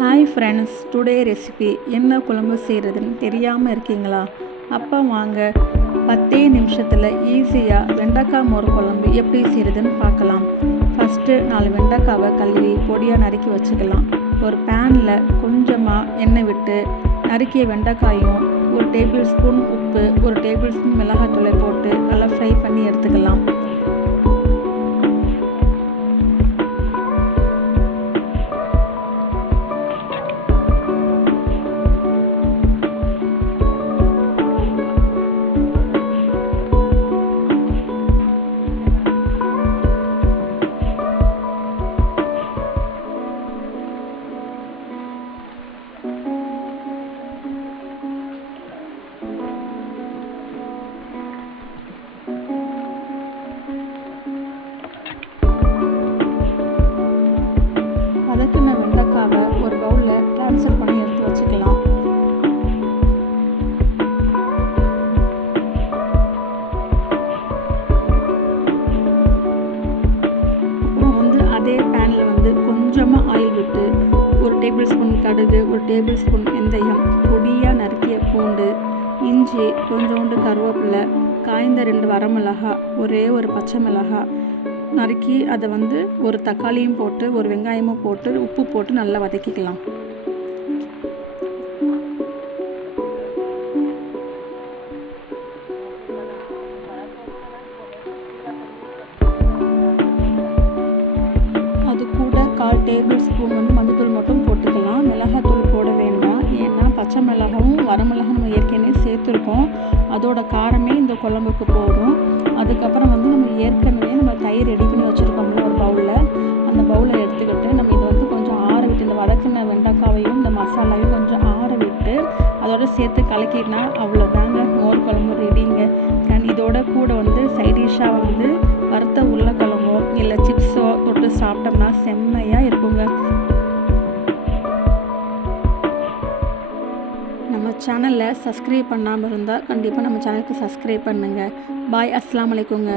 Hi friends, today recipe என்ன குழம்பு செய்கிறதுன்னு தெரியாமல் இருக்கீங்களா? அப்போ வாங்க 10 நிமிஷத்தில் ஈஸியாக வெண்டைக்காய் மோர் குழம்பு எப்படி செய்கிறதுன்னு பார்க்கலாம். ஃபஸ்ட்டு 4 வெண்டைக்காவை கழுவி பொடியாக நறுக்கி வச்சுக்கலாம். ஒரு பேனில் கொஞ்சமாக எண்ணெய் விட்டு நறுக்கிய வெண்டைக்காயும் 1 டேபிள் ஸ்பூன் உப்பு 1 டேபிள் ஸ்பூன் மிளகாத்தூளை போட்டு நல்லா ஃப்ரை பண்ணி எடுத்துக்கலாம். வதக்கின வெண்டைக்காவை ஒரு பவுலில் ட்ரான்ஸ்ஃபர் பண்ணி எடுத்து வச்சுக்கலாம். அப்புறம் அதே பேனில் கொஞ்சமாக ஆயில் விட்டு 1 டேபிள் ஸ்பூன் கடுகு 1 டேபிள் ஸ்பூன் வெந்தயம் பொடியாக நறுக்கிய பூண்டு இஞ்சி கொஞ்சோண்டு கருவேப்பிலை காய்ந்த 2 வரமிளகாய் ஒரே ஒரு பச்சை மிளகாய் நறுக்கி அதை ஒரு தக்காளியும் போட்டு ஒரு வெங்காயமும் போட்டு உப்பு போட்டு நல்லா வதக்கிக்கலாம். அது கூட 1/4 டேபிள் ஸ்பூன் மஞ்சள்தூள் மட்டும் போட்டுக்கலாம். மிளகாத்தூள் போட வேண்டாம், ஏன்னா பச்சை மிளகாவும் வரமிளகாய் நம்ம ஏற்கனவே சேர்த்துருக்கோம். அதோட காரமே இந்த குழம்புக்கு போதும். அதுக்கப்புறம் நம்ம ஏற்கனவே தயிர் ரெடி பண்ணி வச்சுருக்கோம்ல ஒரு பவுலில், அந்த பவுலை எடுத்துக்கிட்டு நம்ம இதை கொஞ்சம் ஆற விட்டு இந்த வதக்கின வெண்டைக்காவையும் இந்த மசாலாவையும் கொஞ்சம் ஆற விட்டு அதோட சேர்த்து கலக்கினா அவ்வளோதாங்க, மோர் குழம்பு ரெடிங்க. இதோட கூட சைடிஷாக வறுத்த உருளைக்கிழங்கோ இல்லை சிப்ஸோ தொட்டு சாப்பிட்டோம்னா செம்மையாக இருக்குங்க. நம்ம சேனலில் சப்ஸ்கிரைப் பண்ணாமல் இருந்தால் கண்டிப்பாக நம்ம சேனலுக்கு சப்ஸ்கிரைப் பண்ணுங்கள். பாய், அஸ்ஸலாமு அலைக்குங்க.